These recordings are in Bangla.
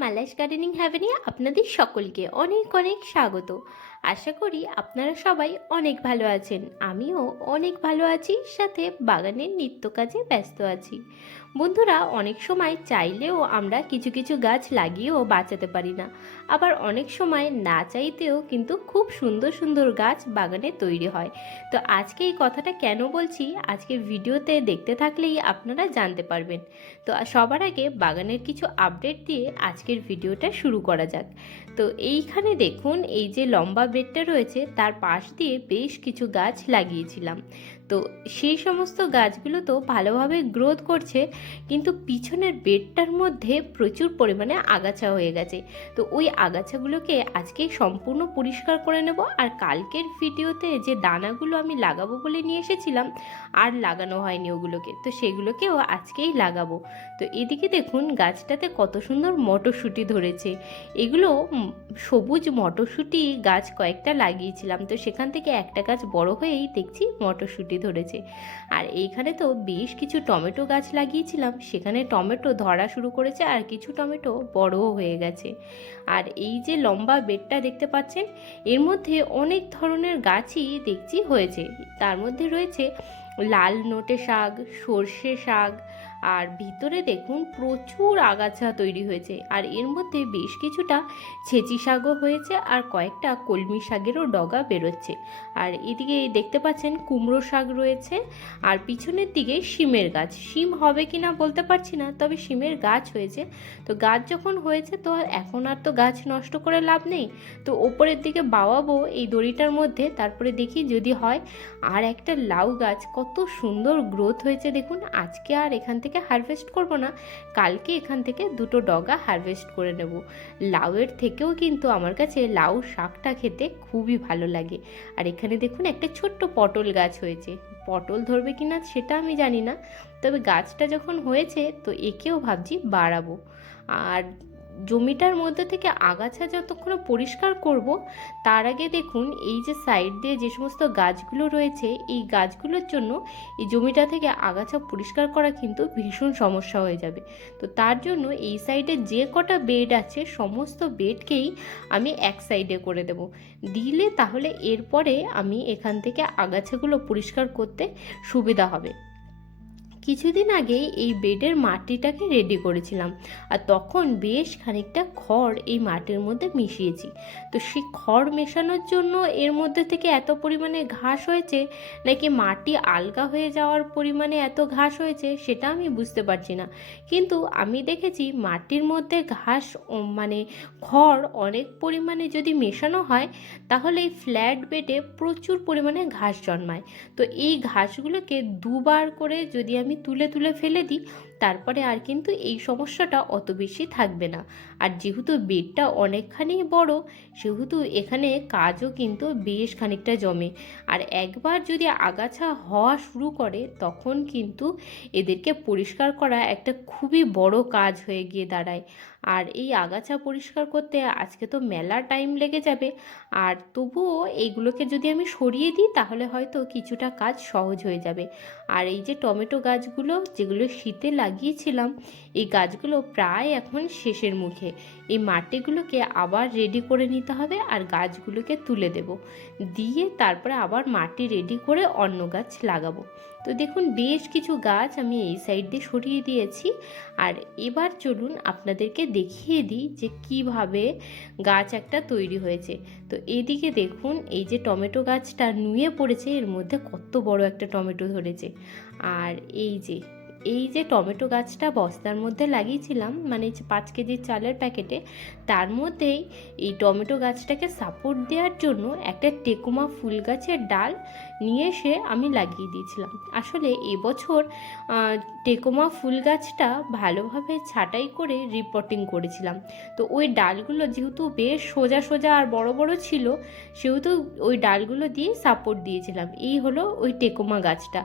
মালাস গার্ডেনিং হ্যাভেনে আপনাদের সকলকে অনেক অনেক স্বাগত। আশা করি আপনারা সবাই অনেক ভালো আছেন। আমিও অনেক ভালো আছি, সাথে বাগানের নিত্য কাজে ব্যস্ত আছি। বন্ধুরা, অনেক সময় চাইলেও আমরা কিছু কিছু গাছ লাগিয়েও বাঁচাতে পারি না, আবার অনেক সময় না চাইতেও কিন্তু খুব সুন্দর সুন্দর গাছ বাগানে তৈরি হয়। তো আজকে এই কথাটা কেন বলছি, আজকে ভিডিওতে দেখতে থাকলেই আপনারা জানতে পারবেন। তো সবার আগে বাগানের কিছু আপডেট দিয়ে আজকের ভিডিওটা শুরু করা যাক। তো এইখানে দেখুন, এই যে লম্বা বেডটা রয়েছে তার পাশ দিয়ে বেশ কিছু গাছ লাগিয়েছিলাম। তো সেই সমস্ত গাছগুলো তো ভালোভাবে গ্রোথ করছে, কিন্তু পিছনের বেডটার মধ্যে প্রচুর পরিমাণে আগাছা হয়ে গেছে। তো ওই আগাছাগুলোকে আজকে সম্পূর্ণ পরিষ্কার করে নেব। আর কালকের ভিডিওতে যে দানাগুলো আমি লাগাবো বলে নিয়ে এসেছিলাম, আর লাগানো হয়নি ওগুলোকে, তো সেগুলোকেও আজকেই লাগাবো। তো এদিকে দেখুন গাছটাতে কত সুন্দর মটরশুঁটি ধরেছে। এগুলো সবুজ মটরশুঁটি গাছ কয়েকটা লাগিয়েছিলাম, তো সেখান থেকে একটা গাছ বড় হয়েই দেখছি মটরশুঁটি ধরেছে। আর এইখানে তো বেশ কিছু টমেটো গাছ লাগিয়েছিলাম, সেখানে টমেটো ধরা শুরু করেছে আর কিছু টমেটো বড়ও হয়ে গেছে। আর এই যে লম্বা বেডটা দেখতে পাচ্ছেন, এর মধ্যে অনেক ধরনের গাছই দেখছি হয়েছে। তার মধ্যে রয়েছে লাল নোটে শাক, সর্ষে শাক, আর ভিতরে দেখুন প্রচুর আগাছা তৈরি হয়েছে। আর এর মধ্যে বেশ কিছুটা ছেঁচি শাকও হয়েছে, আর কয়েকটা কলমি শাকেরও ডগা বেরোচ্ছে। আর এদিকে দেখতে পাচ্ছেন কুমড়ো শাক রয়েছে, আর পিছনের দিকে শিমের গাছ। শিম হবে কি না বলতে পারছি না, তবে শিমের গাছ হয়েছে। তো গাছ যখন হয়েছে তো এখন আর তো গাছ নষ্ট করে লাভ নেই, তো ওপরের দিকে বাওয়াবো এই দড়িটার মধ্যে, তারপরে দেখি যদি হয়। আর একটা লাউ গাছ কত সুন্দর গ্রোথ হয়েছে দেখুন। আজকে আর এখান থেকে হারভেস্ট করব না, কালকে এখান থেকে দুটো ডগা হারভেস্ট করে নেব। লাউয়ের থেকেও কিন্তু আমার কাছে লাউ শাকটা খেতে খুবই ভালো লাগে। আর এখানে দেখুন একটা ছোট্ট পটল গাছ হয়েছে। পটল ধরবে কিনা সেটা আমি জানি না, তবে গাছটা যখন হয়েছে তো একেও ভাবছি বাড়াবো। আর জমিটার মধ্যে থেকে আগাছা যতক্ষণ পরিষ্কার করব, তার আগে দেখুন এই যে সাইড দিয়ে যে সমস্ত গাছগুলো রয়েছে, এই গাছগুলোর জন্য এই জমিটা থেকে আগাছা পরিষ্কার করা কিন্তু ভীষণ সমস্যা হয়ে যাবে। তো তার জন্য এই সাইডে যে কটা বেড আছে সমস্ত বেডকেই আমি এক সাইডে করে দেব, দিলে তাহলে এরপরে আমি এখান থেকে আগাছাগুলো পরিষ্কার করতে সুবিধা হবে। কিছুদিন আগেই এই বেডের মাটিটাকে রেডি করেছিলাম, আর তখন বেশ খানিকটা খড় এই মাটির মধ্যে মিশিয়েছি। তো সেই খড় মেশানোর জন্য এর মধ্যে থেকে এত পরিমাণে ঘাস হয়েছে, নাকি মাটি আলগা হয়ে যাওয়ার পরিমাণে এত ঘাস হয়েছে সেটা আমি বুঝতে পারছি না। কিন্তু আমি দেখেছি মাটির মধ্যে ঘাস মানে খড় অনেক পরিমাণে যদি মেশানো হয়, তাহলে এই ফ্ল্যাট বেডে প্রচুর পরিমাণে ঘাস জন্মায়। তো এই ঘাসগুলোকে দুবার করে যদি আমি তুলে তুলে ফেলে দিই, তারপরে আর কিন্তু এই সমস্যাটা অত বেশি থাকবে না। আর যেহেতু বেডটা অনেকখানি বড়, সেহেতু এখানে কাজও কিন্তু বেশ খানিকটা জমে। আর একবার যদি আগাছা হওয়া শুরু করে, তখন কিন্তু এদেরকে পরিষ্কার করা একটা খুবই বড় কাজ হয়ে গিয়ে দাঁড়ায়। আর এই আগাছা পরিষ্কার করতে আজকে তো মেলা টাইম লেগে যাবে, আর তবুও এইগুলোকে যদি আমি সরিয়ে দিই তাহলে হয়তো কিছুটা কাজ সহজ হয়ে যাবে। আর এই যে টমেটো গাছগুলো যেগুলো শীতে লাগিয়েছিলাম, এই গাছগুলো প্রায় এখন শেষের মুখে। এই মাটিগুলোকে আবার রেডি করে নিতে হবে, আর গাছগুলোকে তুলে দেব, দিয়ে তারপরে আবার মাটি রেডি করে অন্য গাছ লাগাবো। তো দেখুন বেশ কিছু গাছ আমি এই সাইড দিয়ে সরিয়ে দিয়েছি। আর এবার চলুন আপনাদেরকে দেখিয়ে দিই যে কিভাবে গাছ একটা তৈরি হয়েছে। তো এদিকে দেখুন এই যে টমেটো গাছটা নুয়ে পড়েছে, এর মধ্যে কত বড় একটা টমেটো ধরেছে। আর এই যে টমেটো গাছটা বস্তার মধ্যে লাগিয়েছিলাম, মানে 5 কেজির চালের প্যাকেটে, তার মধ্যেই এই টমেটো গাছটাকে সাপোর্ট দেওয়ার জন্য একটা টেকুমা ফুল গাছের ডাল নিয়ে এসে আমি লাগিয়ে দিয়েছিলাম। আসলে এবছর টেকুমা ফুল গাছটা ভালোভাবে ছাঁটাই করে রিপোর্টিং করেছিলাম। তো ওই ডালগুলো যেহেতু বেশ সোজা সোজা আর বড় বড় ছিল, সেহেতু ওই ডালগুলো দিয়ে সাপোর্ট দিয়েছিলাম। এই হলো ওই টেকুমা গাছটা।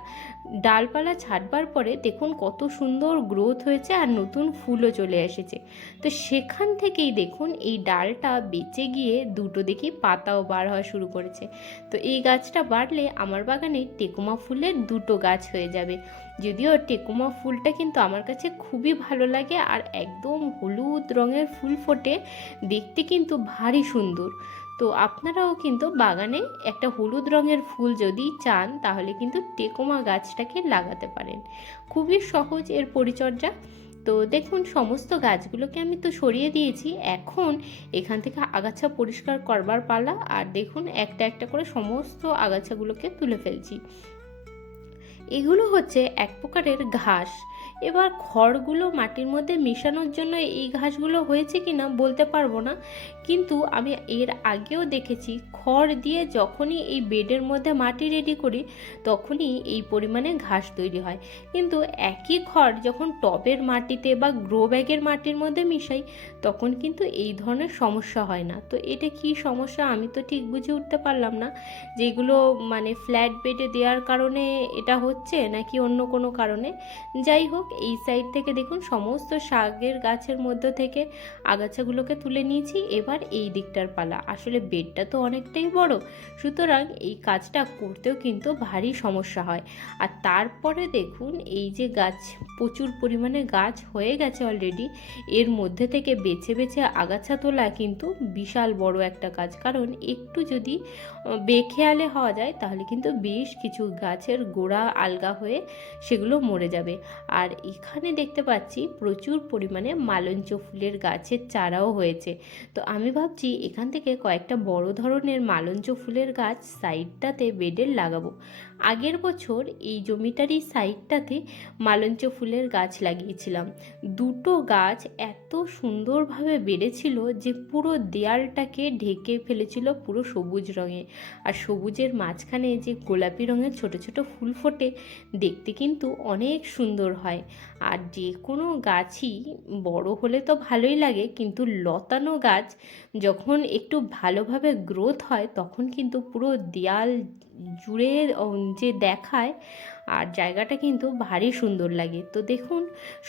ডালপালা ছাড়বার পরে দেখুন কত সুন্দর গ্রোথ হয়েছে, আর নতুন ফুলও চলে এসেছে। তো সেখান থেকেই দেখুন এই ডালটা বেঁচে গিয়ে দুটো দেখি পাতাও বার হওয়া শুরু করেছে। তো এই গাছটা বাড়লে আমার বাগানে টেকুমা ফুলের দুটো গাছ হয়ে যাবে। যদিও টেকুমা ফুলটা কিন্তু আমার কাছে খুবই ভালো লাগে, আর একদম হলুদ রঙের ফুল ফোটে, দেখতে কিন্তু ভারী সুন্দর। তো আপনারাও কিন্তু বাগানে একটা হলুদ রঙের ফুল যদি চান তাহলে কিন্তু টেকুমা গাছটাকে লাগাতে পারেন। খুবই সহজ এর পরিচর্যা। তো দেখুন সমস্ত গাছগুলোকে আমি তো সরিয়ে দিয়েছি, এখন এখান থেকে আগাছা পরিষ্কার করবার পালা। আর দেখুন একটা একটা করে সমস্ত আগাছাগুলোকে তুলে ফেলছি। এগুলো হচ্ছে এক প্রকারের ঘাস। এবার খড়গুলো মাটির মধ্যে মেশানোর জন্য এই ঘাসগুলো হয়েছে কিনা বলতে পারবো না, কিন্তু আমি এর আগেও দেখেছি খড় দিয়ে যখনই এই বেডের মধ্যে মাটি রেডি করি তখনই এই পরিমাণে ঘাস তৈরি হয়। কিন্তু একই খড় যখন টবের মাটিতে বা গ্রো ব্যাগের মাটির মধ্যে মিশাই তখন কিন্তু এই ধরনের সমস্যা হয় না। তো এটা কি সমস্যা আমি তো ঠিক বুঝে উঠতে পারলাম না, যেগুলো মানে ফ্ল্যাট বেডে দেওয়ার কারণে এটা হচ্ছে নাকি অন্য কোনো কারণে। যাই হোক, এই সাইড থেকে দেখুন সমস্ত শাকের গাছের মধ্যে থেকে আগাছাগুলোকে তুলে নিয়েছি। এবার এই দিকটার পালা। আসলে বেডটা তো অনেকটাই বড়, সুতরাং এই কাজটা করতেও কিন্তু ভারী সমস্যা হয়। আর তারপরে দেখুন এই যে গাছ, প্রচুর পরিমাণে গাছ হয়ে গেছে অলরেডি, এর মধ্যে থেকে বেছে বেছে আগাছা তোলা কিন্তু বিশাল বড় একটা কাজ। কারণ একটু যদি বেখেয়ালে হওয়া যায় তাহলে কিন্তু বেশ কিছু গাছের গোড়া আলগা হয়ে সেগুলো মরে যাবে। আর এখানে দেখতে পাচ্ছি প্রচুর পরিমাণে মালঞ্চ ফুলের গাছের চারাও হয়েছে। তো আমি ভাবছি এখান থেকে কয়েকটা বড় ধরনের মালঞ্চ ফুলের গাছ সাইডটাতে বেডের লাগাবো। আগের বছর এই জমিটারই সাইডটাতে মালঞ্চ ফুলের গাছ লাগিয়েছিলাম। দুটো গাছ এত সুন্দরভাবে বেড়েছিল যে পুরো দেয়ালটাকে ঢেকে ফেলেছিল পুরো সবুজ রঙে। আর সবুজের মাঝখানে যে গোলাপি রঙের ছোট ছোট ফুল ফোটে, দেখতে কিন্তু অনেক সুন্দর হয়। আর যে কোনো গাছই বড় হলে তো ভালোই লাগে, কিন্তু লতানো গাছ যখন একটু ভালোভাবে গ্রোথ হয় তখন কিন্তু পুরো দেয়াল জুড়ে যে দেখায়, আর জায়গাটা কিন্তু ভারী সুন্দর লাগে। তো দেখুন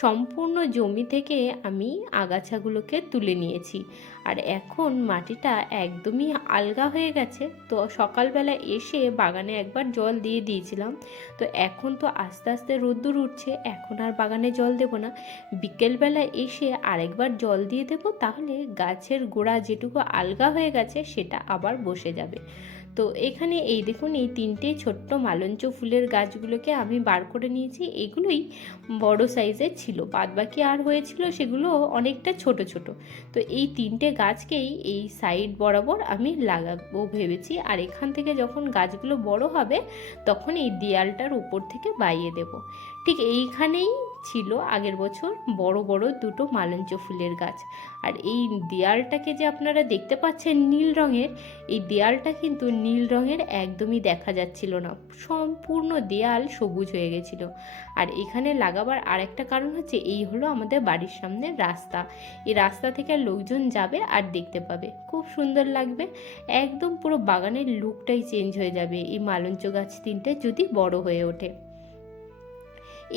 সম্পূর্ণ জমি থেকে আমি আগাছাগুলোকে তুলে নিয়েছি, আর এখন মাটিটা একদমই আলগা হয়ে গেছে। তো সকালবেলা এসে বাগানে একবার জল দিয়ে দিয়েছিলাম। তো এখন তো আস্তে আস্তে রোদ্দুর উঠছে, এখন আর বাগানে জল দেব না, বিকেলবেলা এসে আরেকবার জল দিয়ে দেবো, তাহলে গাছের গোড়া যেটুকু আলগা হয়ে গেছে সেটা আবার বসে যাবে। তো এখানে এই দেখুন এই তিনটে ছোট্ট মালঞ্চ ফুলের গাছগুলোকে আমি বার করে নিয়েছি। এগুলোই বড় সাইজের ছিল, বাদবাকি আর হয়েছিল সেগুলো অনেকটা ছোট ছোট। তো এই তিনটে গাছকেই এই সাইড বরাবর আমি লাগাবো ভেবেছি। আর এখান থেকে যখন গাছগুলো বড় হবে তখন এই দেয়ালটার উপর থেকে বাইয়ে দেব। ঠিক এইখানেই ছিল আগের বছর বড় বড় দুটো মালঞ্চ ফুলের গাছ। আর এই দেয়ালটাকে যে আপনারা দেখতে পাচ্ছেন নীল রঙের, এই দেয়ালটা কিন্তু নীল রঙের একদমই দেখা যাচ্ছিল না, সম্পূর্ণ দেয়াল সবুজ হয়ে গেছিল। আর এখানে লাগাবার আরেকটা কারণ হচ্ছে এই হলো আমাদের বাড়ির সামনের রাস্তা। এই রাস্তা থেকে লোকজন যাবে আর দেখতে পাবে, খুব সুন্দর লাগবে। একদম পুরো বাগানের লুকটাই চেঞ্জ হয়ে যাবে এই মালঞ্চ গাছ তিনটে যদি বড় হয়ে ওঠে।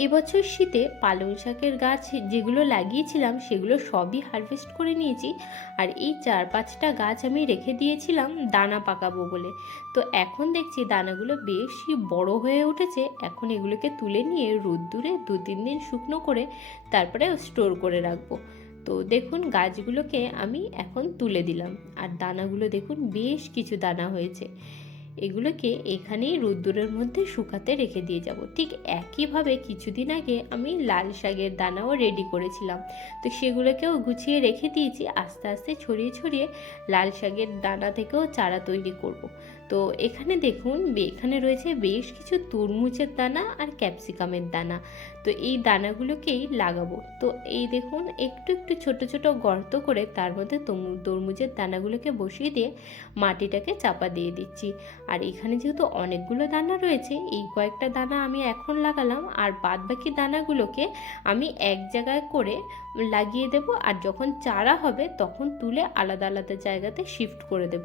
এবছর শীতে পালং শাকের গাছ যেগুলো লাগিয়েছিলাম সেগুলো সবই হারভেস্ট করে নিয়েছি। আর এই 4-5টা গাছ আমি রেখে দিয়েছিলাম দানা পাকাবো বলে। তো এখন দেখছি দানাগুলো বেশি বড় হয়ে উঠেছে, এখন এগুলোকে তুলে নিয়ে রোদ্দুরে 2-3 দিন শুকনো করে তারপরে স্টোর করে রাখবো। তো দেখুন গাছগুলোকে আমি এখন তুলে দিলাম, আর দানাগুলো দেখুন বেশ কিছু দানা হয়েছে। এগুলোকে এখানেই রোদ্দুরের মধ্যে শুকাতে রেখে দিয়ে যাব। ঠিক একইভাবে কিছুদিন আগে আমি লাল শাকের দানাও রেডি করেছিলাম, তো সেগুলোকেও গুছিয়ে রেখে দিয়েছি। আস্তে আস্তে ছড়িয়ে ছড়িয়ে লাল শাকের দানা থেকেও চারা তৈরি করব। তো এখানে দেখুন এখানে রয়েছে বেশ কিছু তরমুজের দানা আর ক্যাপসিকামের দানা। তো এই দানাগুলোকেই লাগাবো। তো এই দেখুন একটু একটু ছোট ছোট গর্ত করে তার মধ্যে তরমুজের দানাগুলোকে বসিয়ে দিয়ে মাটিটাকে চাপা দিয়ে দিচ্ছি। আর এখানে যেহেতু অনেকগুলো দানা রয়েছে, এই কয়েকটা দানা আমি এখন লাগালাম, আর বাদবাকি দানাগুলোকে আমি এক জায়গায় করে লাগিয়ে দেব। আর যখন চারা হবে তখন তুলে আলাদা আলাদা জায়গাতে শিফট করে দেব।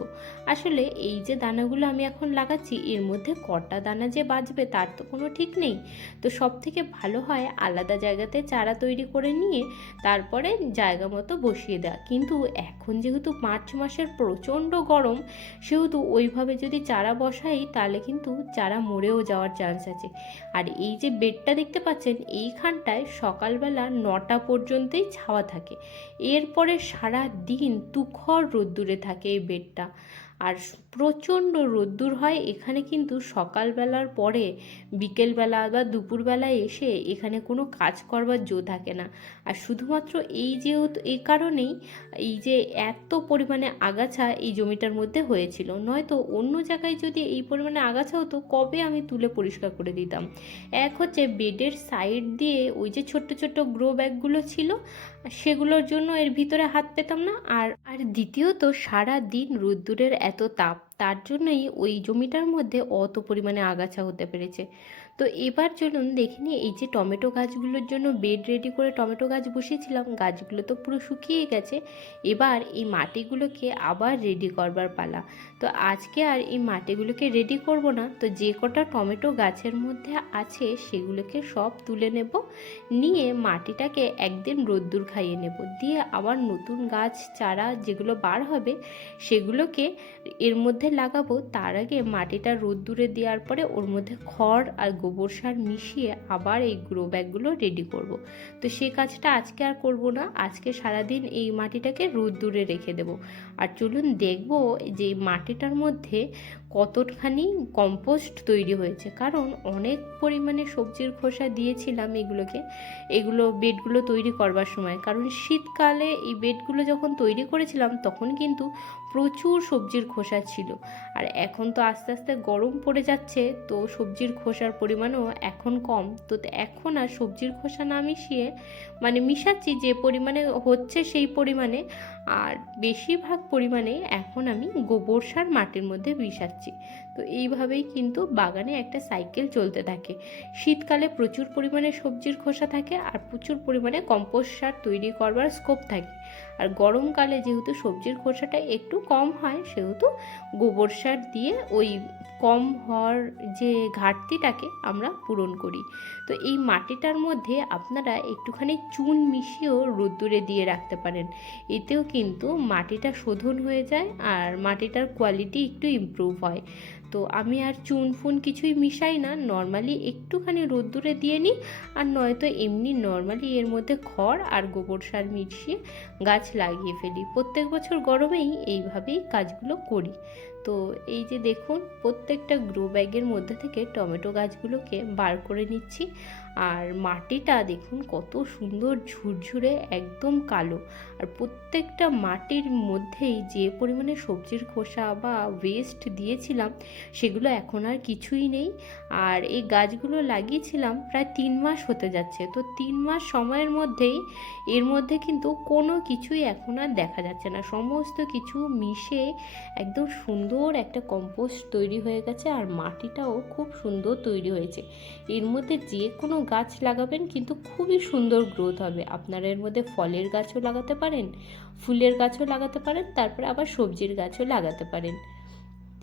আসলে এই যে দানাগুলো দানাগুলো আমি এখন লাগাচ্ছি এর মধ্যে কটা দানা যে বাজবে তার তো কোনো ঠিক নেই। তো সব থেকে ভালো হয় আলাদা জায়গাতে চারা তৈরি করে নিয়ে তারপরে জায়গা মতো বসিয়ে দেওয়া। কিন্তু এখন যেহেতু মার্চ মাসের প্রচণ্ড গরম, সেহেতু ওইভাবে যদি চারা বসাই তাহলে কিন্তু চারা মরেও যাওয়ার চান্স আছে। আর এই যে বেডটা দেখতে পাচ্ছেন, এইখানটায় সকালবেলা 9টা পর্যন্তই ছাওয়া থাকে, এরপরে সারা দিন তুখর রোদ্দুরে থাকে এই বেডটা। আর প্রচণ্ড রোদ্দুর হয় এখানে, কিন্তু সকালবেলার পরে বিকেলবেলা বা দুপুরবেলায় এসে এখানে কোনো কাজ করবার জো থাকে না। আর শুধুমাত্র এই যেহেতু এই কারণেই এই যে এত পরিমাণে আগাছা এই জমিটার মধ্যে হয়েছিল, নয়তো অন্য জায়গায় যদি এই পরিমাণে আগাছা হতো কবে আমি তুলে পরিষ্কার করে দিতাম। এক হচ্ছে বেডের সাইড দিয়ে ওই যে ছোট্ট ছোট্ট গ্রো ব্যাগগুলো ছিল, সেগুলোর জন্য এর ভিতরে হাত পেতাম না। আর আর দ্বিতীয়ত সারা দিন রোদ্দুরের এত তাপ, তার জন্যই ওই জমিটার মধ্যে অত পরিমাণে আগাছা হতে পেরেছে। তো এবার চলুন দেখে নিই, এই যে টমেটো গাছগুলোর জন্য বেড রেডি করে টমেটো গাছ বসিয়েছিলাম, গাছগুলো তো পুরো শুকিয়ে গেছে। এবার এই মাটিগুলোকে আবার রেডি করবার পালা। তো আজকে আর এই মাটিগুলোকে রেডি করব না, তো যে কটা টমেটো গাছের মধ্যে আছে সেগুলোকে সব তুলে নেব, নিয়ে মাটিটাকে একদিন রোদ্দুর খাইয়ে নেব, দিয়ে আবার নতুন গাছ চারা যেগুলো বার হবে সেগুলোকে এর মধ্যে লাগাবো। তার আগে মাটিটা রোদ্দুরে দেওয়ার পরে ওর মধ্যে খড় আর গোবর সার মিশিয়ে আবার এই গ্রো ব্যাগগুলো রেডি করব। তো সেই কাজটা আজকে আর করব না, আজকে সারাদিন এই মাটিটাকে রোদ্দুরে রেখে দেব। আর চলুন দেখব যে মাটিটার মধ্যে কতখানি কম্পোস্ট তৈরি হয়েছে, কারণ অনেক পরিমাণে সবজির খোসা দিয়েছিলাম এগুলো বেডগুলো তৈরি করবার সময়। কারণ শীতকালে এই বেডগুলো যখন তৈরি করেছিলাম তখন কিন্তু প্রচুর সবজির খোসা ছিল। আর এখন তো আস্তে আস্তে গরম পড়ে যাচ্ছে, তো সবজির খোসার পরিমাণও এখন কম। তো এখন আর সবজির খোসা না মিশিয়ে মিশাচ্ছি যে পরিমাণে হচ্ছে সেই পরিমাণে, আর বেশিরভাগ পরিমাণে এখন আমি গোবর সার মাটির মধ্যে মিশাচ্ছি। তো এইভাবেই কিন্তু বাগানে একটা সাইকেল চলতে থাকে। শীতকালে প্রচুর পরিমাণে সবজির খোসা থাকে আর প্রচুর পরিমাণে কম্পোস্ট সার তৈরি করবার স্কোপ থাকে। আর গরমকালে যেহেতু সবজির খোসাটা একটু কম হয়, সেহেতু গোবর সার দিয়ে ওই কম হওয়ার যে ঘাটতিটাকে আমরা পূরণ করি। তো এই মাটিটার মধ্যে আপনারা একটুখানি চুন মিশিয়েও রোদ্দুরে দিয়ে রাখতে পারেন, এতেও কিন্তু মাটিটা শোধন হয়ে যায় আর মাটিটার কোয়ালিটি একটু ইমপ্রুভ হয়। তো আমি আর চুন ফুন কিছুই মিশাই না, নর্মালি একটুখানি রোদ্দুরে দিয়ে নিই, আর নয়তো এমনি নর্মালি এর মধ্যে খড় আর গোবর সার মিশিয়ে গাছ লাগিয়ে ফেলি। প্রত্যেক বছর গরমেই এইভাবেই কাজগুলো করি। তো এই যে দেখুন, প্রত্যেকটা গ্রো ব্যাগের মধ্যে থেকে টমেটো গাছগুলোকে বার করে নিচ্ছি। আর মাটিটা দেখুন কত সুন্দর ঝুরঝুরে, একদম কালো। আর প্রত্যেকটা মাটির মধ্যেই যে পরিমাণে সবজির খোসা বা ওয়েস্ট দিয়েছিলাম সেগুলো এখন আর কিছুই নেই। আর এই গাছগুলো লাগিয়েছিলাম প্রায় 3 মাস হতে যাচ্ছে, তো 3 মাস সময়ের মধ্যেই এর মধ্যে কিন্তু কোনো কিছুই এখন আর দেখা যাচ্ছে না, সমস্ত কিছু মিশে একদম সুন্দর একটা কম্পোস্ট তৈরি হয়ে গেছে। আর মাটিটাও খুব সুন্দর তৈরি হয়েছে। এর মধ্যে যে কোনো গাছ লাগাবেন কিন্তু খুবই সুন্দর গ্রোথ হবে। আপনারা এর মধ্যে ফলের গাছও লাগাতে পারেন, ফুলের গাছও লাগাতে পারেন, তারপরে আবার সবজির গাছও লাগাতে পারেন।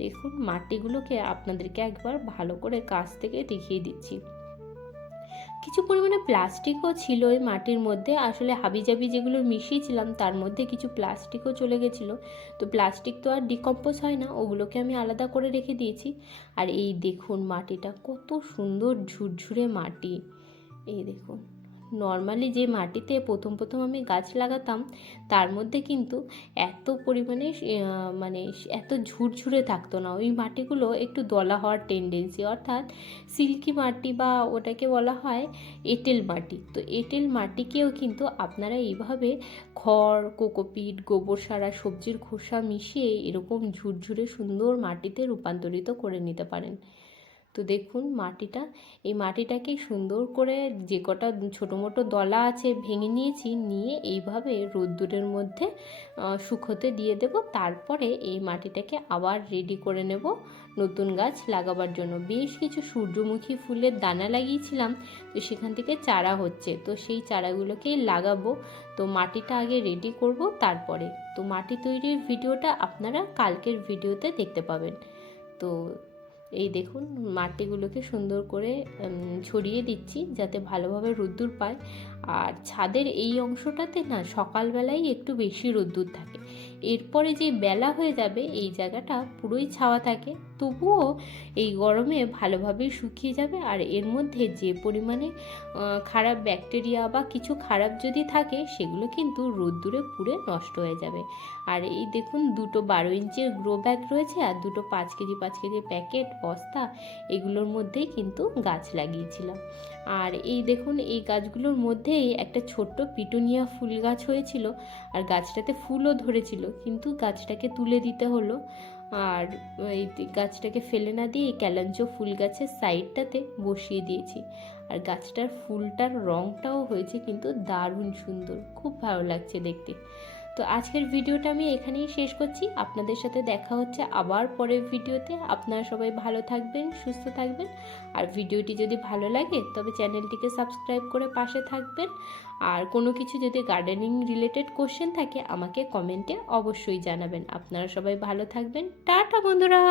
দেখুন মাটিগুলোকে আপনাদেরকে একবার ভালো করে কাছ থেকে দেখিয়ে দিচ্ছি। কিছু পরিমাণে প্লাস্টিকও ছিল এই মাটির মধ্যে, আসলে হাবিজাবি যেগুলো মিশিয়েছিলাম তার মধ্যে কিছু প্লাস্টিকও চলে গেছিলো। তো প্লাস্টিক তো আর ডিকম্পোজ হয় না, ওগুলোকে আমি আলাদা করে রেখে দিয়েছি। আর এই দেখুন মাটিটা কত সুন্দর ঝুরঝুরে মাটি। এই দেখুন, নর্মালি যে মাটিতে প্রথম প্রথম আমি গাছ লাগাতাম তার মধ্যে কিন্তু এত পরিমাণে এত ঝুরঝুরে থাকতো না। ওই মাটিগুলো একটু দলা হওয়ার টেন্ডেন্সি, অর্থাৎ সিল্কি মাটি বা ওটাকে বলা হয় এঁটেল মাটি। তো এঁটেল মাটিকেও কিন্তু আপনারা এইভাবে খড়, কোকোপিট, গোবর সার আর সবজির খোসা মিশিয়ে এরকম ঝুরঝুরে সুন্দর মাটিতে রূপান্তরিত করে নিতে পারেন। তো দেখুন এই মাটিটাকে সুন্দর করে যে কটা ছোটো মোটো দলা আছে ভেঙে নিয়েছি, নিয়ে এইভাবে রোদ্দুরের মধ্যে শুকোতে দিয়ে দেব। তারপরে এই মাটিটাকে আবার রেডি করে নেব নতুন গাছ লাগাবার জন্য। বেশ কিছু সূর্যমুখী ফুলের দানা লাগিয়েছিলাম, তো সেখান থেকে চারা হচ্ছে, তো সেই চারাগুলোকেই লাগাবো। তো মাটিটা আগে রেডি করব তারপরে। তো মাটি তৈরির ভিডিওটা আপনারা কালকের ভিডিওতে দেখতে পাবেন। তো এই দেখুন মাটিগুলোকে সুন্দর করে ছড়িয়ে দিচ্ছি যাতে ভালোভাবে রোদ্দুর পায়। আর ছাদের এই অংশটাতে না সকালবেলায় একটু বেশি রোদ্দুর থাকে, এরপরে যে বেলা হয়ে যাবে এই জায়গাটা পুরোই ছাওয়া থাকে, তবুও এই গরমে ভালোভাবেই শুকিয়ে যাবে। আর এর মধ্যে যে পরিমাণে খারাপ ব্যাকটেরিয়া বা কিছু খারাপ যদি থাকে সেগুলো কিন্তু রোদ্দুরে পুড়ে নষ্ট হয়ে যাবে। আর এই দেখুন দুটো 12 ইঞ্চির গ্রো ব্যাগ রয়েছে আর দুটো 5 কেজি প্যাকেট বস্তা, এগুলোর মধ্যেই কিন্তু গাছ লাগিয়েছিলাম। আর এই দেখুন এই গাছগুলোর মধ্যেই একটা ছোট্ট পিটুনিয়া ফুল গাছ হয়েছিল, আর গাছটাতে ফুলও ধরেছিল, কিন্তু গাছটাকে তুলে দিতে হলো। আর এই গাছটাকে ফেলে না দিয়ে এই ক্যালাঞ্চো ফুল গাছের সাইডটাতে বসিয়ে দিয়েছি। আর গাছটার ফুলটার রঙটাও হয়েছে কিন্তু দারুণ সুন্দর, খুব ভালো লাগছে দেখতে। তো আজকের ভিডিওটা আমি এখানেই শেষ করছি, আপনাদের সাথে দেখা হচ্ছে আবার পরের ভিডিওতে। আপনারা সবাই ভালো থাকবেন, সুস্থ থাকবেন। আর ভিডিওটি যদি ভালো লাগে তবে চ্যানেলটিকে সাবস্ক্রাইব করে পাশে থাকবেন। আর কোনো কিছু যদি গার্ডেনিং রিলেটেড কোশ্চেন থাকে আমাকে কমেন্টে অবশ্যই জানাবেন। আপনারা সবাই ভালো থাকবেন। টাটা বন্ধুরা।